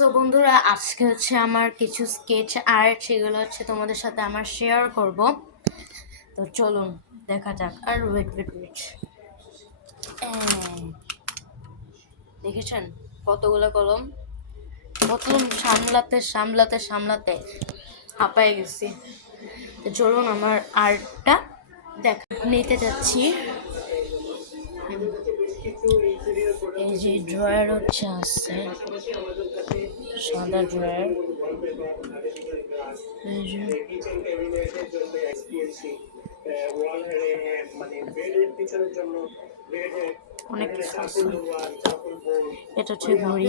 So বন্ধুরা, আজকে হচ্ছে আমার কিছু স্কেচ আর্ট, সেগুলো হচ্ছে তোমাদের সাথে আমার শেয়ার করব। তো চলুন দেখা যাক। আর ওয়েট ওয়েট ওয়েট, দেখেছেন কতগুলো কলম? কলম সামলাতে সামলাতে সামলাতে হাঁপায়ে গেছি। তো চলুন আমার আর্টটা নিতে যাচ্ছি। এই যে ড্রয়ার হচ্ছে আছে, সাদা ড্রয়ার। এই যে অনেক কিছু আছে। এটা হচ্ছে ঘড়ি।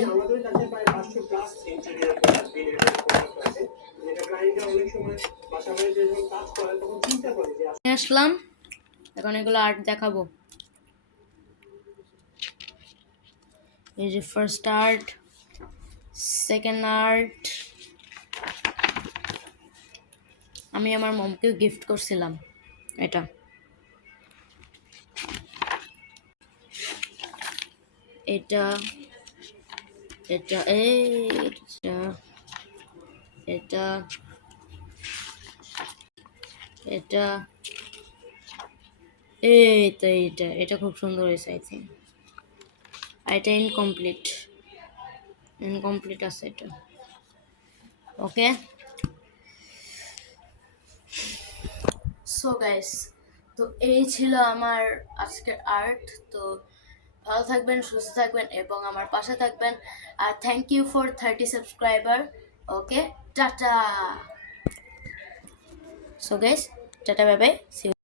আসলাম, এখন এগুলো আর্ট দেখাবো। এই যে ফার্স্ট আর্ট, সেকেন্ড আর্ট। আমি আমার মমকেও গিফট করছিলাম এটা। এটা এটা এটা এটা এটা এইটা এটা এটা খুব সুন্দর হয়েছে আই থিঙ্ক। আর এটা ইনকমপ্লিট ইনকমপ্লিট আছে এটা। ওকে, সো গাইস, তো এই ছিল আমার আজকের আর্ট। তো ভালো থাকবেন, সুস্থ থাকবেন এবং আমার পাশে থাকবেন। আর thank you for 30 subscriber. Okay, tata. So guys, tata, bye bye, see you.